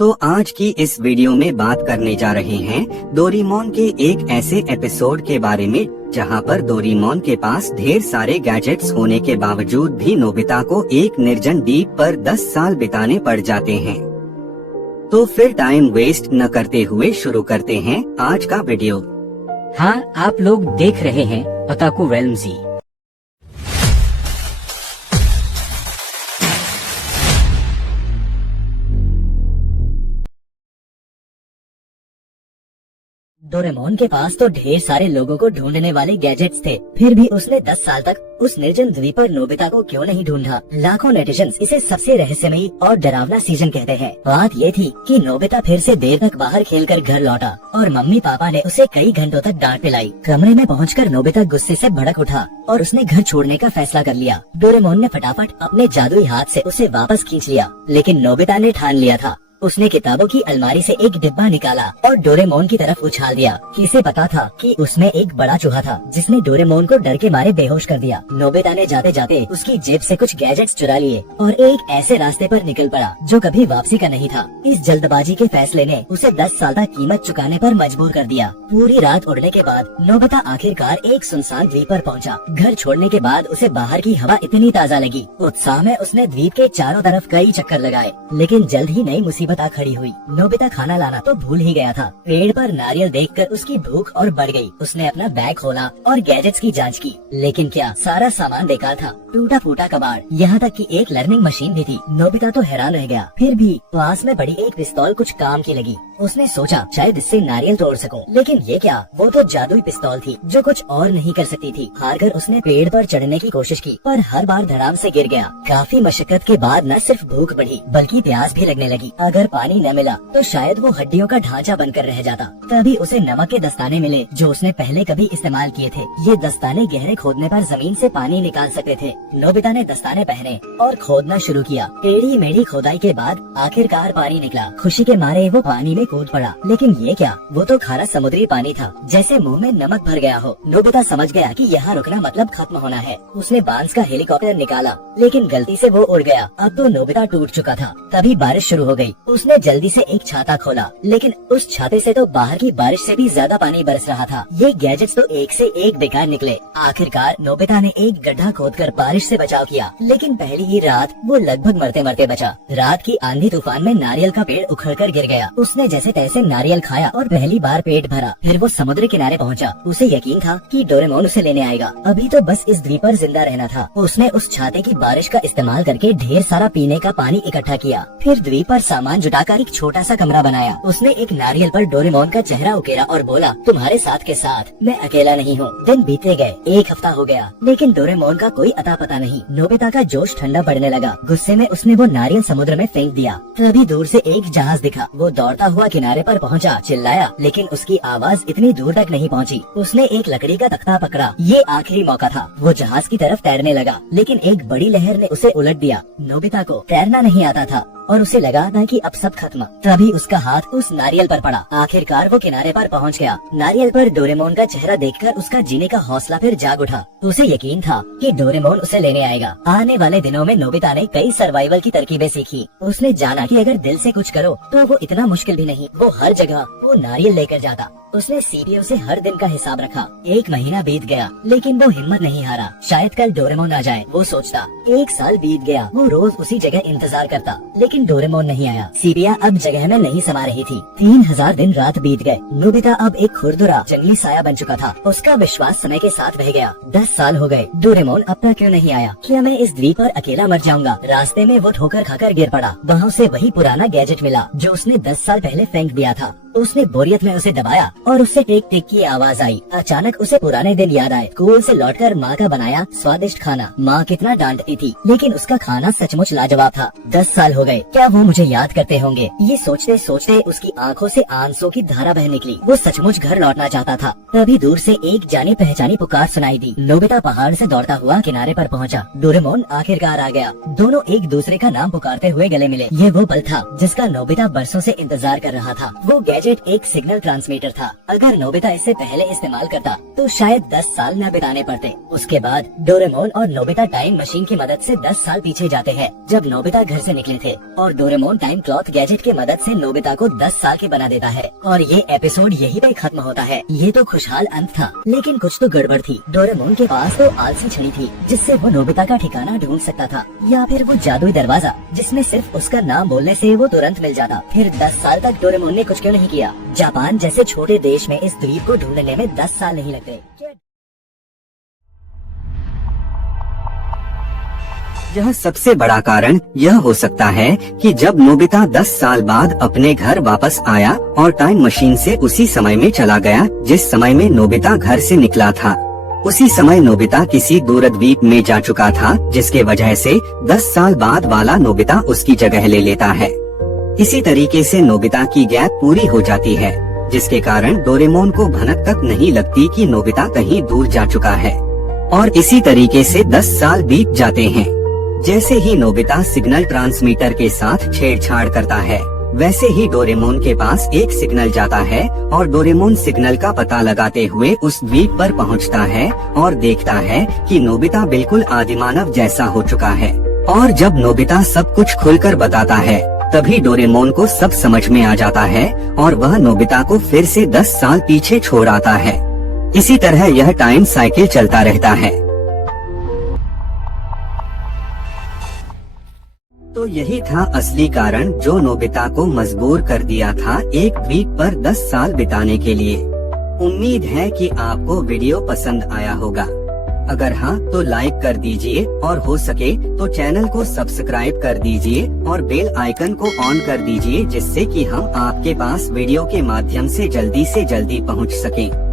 तो आज की इस वीडियो में बात करने जा रहे हैं डोरेमोन के एक ऐसे एपिसोड के बारे में जहां पर डोरेमोन के पास ढेर सारे गैजेट्स होने के बावजूद भी नोबिता को एक निर्जन द्वीप पर 10 साल बिताने पड़ जाते हैं। तो फिर टाइम वेस्ट न करते हुए शुरू करते हैं आज का वीडियो। हाँ, आप लोग देख रहे हैं ओताकू रेल्म-जी। डोरेमोन के पास तो ढेर सारे लोगों को ढूंढने वाले गैजेट्स थे, फिर भी उसने 10 साल तक उस निर्जन द्वीप पर नोबिता को क्यों नहीं ढूंढा। लाखों नेटिजन्स इसे सबसे रहस्यमयी और डरावना सीजन कहते हैं। बात ये थी कि नोबिता फिर से देर तक बाहर खेलकर घर लौटा और मम्मी पापा ने उसे कई घंटों तक डांट पिलाई। कमरे में पहुंचकर नोबिता गुस्से से भड़क उठा और उसने घर छोड़ने का फैसला कर लिया। डोरेमोन ने फटाफट अपने जादुई हाथ से उसे वापस खींच लिया, लेकिन नोबिता ने ठान लिया था। उसने किताबों की अलमारी से एक डिब्बा निकाला और डोरेमोन की तरफ उछाल दिया। किसे पता था कि उसमें एक बड़ा चूहा था जिसने डोरेमोन को डर के मारे बेहोश कर दिया। नोबिता ने जाते जाते उसकी जेब से कुछ गैजेट्स चुरा लिए और एक ऐसे रास्ते पर निकल पड़ा जो कभी वापसी का नहीं था। इस जल्दबाजी के फैसले ने उसे 10 साल तक कीमत चुकाने पर मजबूर कर दिया। पूरी रात उड़ने के बाद नोबिता आखिरकार एक सुनसान द्वीप पर पहुंचा। घर छोड़ने के बाद उसे बाहर की हवा इतनी ताज़ा लगी। उत्साह में उसने द्वीप के चारों तरफ कई चक्कर लगाए, लेकिन जल्द ही नई मुसीबत आ खड़ी हुई। नोबिता खाना लाना तो भूल ही गया था। पेड़ पर नारियल देखकर उसकी भूख और बढ़ गई। उसने अपना बैग खोला और गैजेट्स की जांच की, लेकिन क्या सारा सामान बेकार था। टूटा फूटा कबाड़, यहाँ तक कि एक लर्निंग मशीन भी थी। नोबिता तो हैरान रह गया। फिर भी पास में बड़ी एक पिस्तौल कुछ काम की लगी। उसने सोचा शायद इससे नारियल तोड़ सकूं, लेकिन ये क्या, वो तो जादुई पिस्तौल थी जो कुछ और नहीं कर सकती थी। हारकर उसने पेड़ पर चढ़ने की कोशिश की, पर हर बार धड़ाम से गिर गया। काफी मशक्कत के बाद न सिर्फ भूख बढ़ी बल्कि प्यास भी लगने लगी। अगर पानी न मिला तो शायद वो हड्डियों का ढांचा बनकर रह जाता। तभी उसे नमक के दस्ताने मिले जो उसने पहले कभी इस्तेमाल किए थे। ये दस्ताने गहरे खोदने पर जमीन से पानी निकाल सकते थे। नोबिता ने दस्ताने पहने और खोदना शुरू किया। टेढ़ी मेढ़ी खोदाई के बाद आखिरकार पानी निकला। खुशी के मारे वो पानी में कूद पड़ा, लेकिन ये क्या, वो तो खारा समुद्री पानी था, जैसे मुंह में नमक भर गया हो। नोबिता समझ गया कि यहाँ रुकना मतलब खत्म होना है। उसने बांस का हेलीकॉप्टर निकाला, लेकिन गलती से वो उड़ गया। अब तो नोबिता टूट चुका था। तभी बारिश शुरू हो गई। उसने जल्दी से एक छाता खोला, लेकिन उस छाते से तो बाहर की बारिश से भी ज्यादा पानी बरस रहा था। ये गैजेट्स तो एक से एक बेकार निकले। आखिरकार नोबिता ने एक गड्ढा खोदकर बारिश से बचाव किया, लेकिन पहली ही रात वो लगभग मरते मरते बचा। रात की आंधी तूफान में नारियल का पेड़ उखड़कर गिर गया। उसने जैसे तैसे नारियल खाया और पहली बार पेट भरा। फिर वो समुद्र किनारे पहुंचा। उसे यकीन था कि डोरेमोन उसे लेने आएगा। अभी तो बस इस द्वीप पर जिंदा रहना था। उसने उस छाते की बारिश का इस्तेमाल करके ढेर सारा पीने का पानी इकट्ठा किया। फिर द्वीप पर सामान जुटाकर एक छोटा सा कमरा बनाया। उसने एक नारियल पर डोरेमोन का चेहरा उकेरा और बोला, तुम्हारे साथ के साथ मैं अकेला नहीं हूँ। दिन बीते गए, एक हफ्ता हो गया, लेकिन डोरेमोन का कोई अता पता नहीं। नोबिता का जोश ठंडा पड़ने लगा। गुस्से में उसने वो नारियल समुद्र में फेंक दिया। तभी दूर से एक जहाज दिखा। वो दौड़ता हुआ किनारे पर पहुंचा, चिल्लाया, लेकिन उसकी आवाज इतनी दूर तक नहीं पहुंची। उसने एक लकड़ी का तख्ता पकड़ा। ये आखिरी मौका था। वो जहाज की तरफ तैरने लगा, लेकिन एक बड़ी लहर ने उसे उलट दिया। नोबिता को तैरना नहीं आता था और उसे लगा था कि अब सब खत्म। तभी उसका हाथ उस नारियल पर पड़ा। आखिरकार वो किनारे पर पहुंच गया। नारियल पर डोरेमोन का चेहरा देखकर उसका जीने का हौसला फिर जाग उठा। उसे यकीन था कि डोरेमोन उसे लेने आएगा। आने वाले दिनों में नोबिता ने कई सर्वाइवल की तरकीबें सीखी। उसने जाना कि अगर दिल से कुछ करो तो वो इतना मुश्किल भी नहीं। वो हर जगह वो नारियल लेकर जाता। उसने सीपीओ से हर दिन का हिसाब रखा। एक महीना बीत गया, लेकिन वो हिम्मत नहीं हारा। शायद कल डोरेमोन आ जाए, वो सोचता। एक साल बीत गया। वो रोज उसी जगह इंतजार करता, लेकिन डोरेमोन नहीं आया। सीपिया अब जगह में नहीं समा रही थी। 3000 दिन रात बीत गए। नोबिता अब एक खुरदुरा जंगली साया बन चुका था। उसका विश्वास समय के साथ बह गया। 10 साल हो गए। डोरेमोन अब तक क्यों नहीं आया? क्या मैं इस द्वीप पर अकेला मर जाऊंगा? रास्ते में वो ठोकर खाकर गिर पड़ा। वहाँ उसे वही पुराना गैजेट मिला जो उसने 10 साल पहले फेंक दिया था। उसने बोरियत में उसे दबाया और उससे टिक टिक की आवाज आई। अचानक उसे पुराने दिन याद आए। स्कूल से लौटकर माँ का बनाया स्वादिष्ट खाना। माँ कितना डांटती थी, लेकिन उसका खाना सचमुच लाजवाब था। 10 साल हो गए, क्या वो मुझे याद करते होंगे? ये सोचते सोचते उसकी आंखों से आंसू की धारा बह निकली। वो सचमुच घर लौटना चाहता था। तभी दूर से एक जानी पहचानी पुकार सुनाई दी। नोबिता पहाड़ से दौड़ता हुआ किनारे पर पहुंचा। डोरेमोन आखिरकार आ गया। दोनों एक दूसरे का नाम पुकारते हुए गले मिले। ये वो पल था जिसका नोबिता बरसों से इंतजार कर रहा था। वो गैजेट एक सिग्नल ट्रांसमीटर था अगर नोबिता इससे पहले इस्तेमाल करता तो शायद 10 साल न बिताने पड़ते। उसके बाद डोरेमोन और नोबिता टाइम मशीन की मदद से 10 साल पीछे जाते हैं, जब नोबिता घर से निकले थे, और डोरेमोन टाइम क्लॉथ गैजेट की मदद से नोबिता को 10 साल के बना देता है। और ये एपिसोड यही पे खत्म होता है। ये तो खुशहाल अंत था, लेकिन कुछ तो गड़बड़ थी। डोरेमोन के पास तो आलसी छड़ी थी जिससे वो नोबिता का ठिकाना ढूंढ सकता था, या फिर वो जादुई दरवाजा जिसमें सिर्फ उसका नाम बोलने से वो तुरंत मिल जाता। फिर 10 साल तक डोरेमोन ने कुछ क्यों नहीं किया? जापान जैसे छोटे देश में इस द्वीप को ढूंढने में 10 साल नहीं लगते। यह सबसे बड़ा कारण यह हो सकता है कि जब नोबिता 10 साल बाद अपने घर वापस आया और टाइम मशीन से उसी समय में चला गया जिस समय में नोबिता घर से निकला था, उसी समय नोबिता किसी दूरद्वीप में जा चुका था, जिसके वजह से 10 साल बाद वाला नोबिता उसकी जगह ले लेता है। इसी तरीके से नोबिता की गैप पूरी हो जाती है, जिसके कारण डोरेमोन को भनक तक नहीं लगती कि नोबिता कहीं दूर जा चुका है। और इसी तरीके से 10 साल बीत जाते हैं। जैसे ही नोबिता सिग्नल ट्रांसमीटर के साथ छेड़छाड़ करता है, वैसे ही डोरेमोन के पास एक सिग्नल जाता है और डोरेमोन सिग्नल का पता लगाते हुए उस द्वीप पर पहुंचता है और देखता है कि नोबिता बिल्कुल आदिमानव जैसा हो चुका है। और जब नोबिता सब कुछ खुलकर बताता है, तभी डोरेमोन को सब समझ में आ जाता है और वह नोबिता को फिर से 10 साल पीछे छोड़ आता है। इसी तरह यह टाइम साइकिल चलता रहता है। तो यही था असली कारण जो नोबिता को मजबूर कर दिया था एक द्वीप पर 10 साल बिताने के लिए। उम्मीद है कि आपको वीडियो पसंद आया होगा। अगर हाँ तो लाइक कर दीजिए और हो सके तो चैनल को सब्सक्राइब कर दीजिए और बेल आइकन को ऑन कर दीजिए, जिससे कि हम आपके पास वीडियो के माध्यम से जल्दी पहुंच सकें।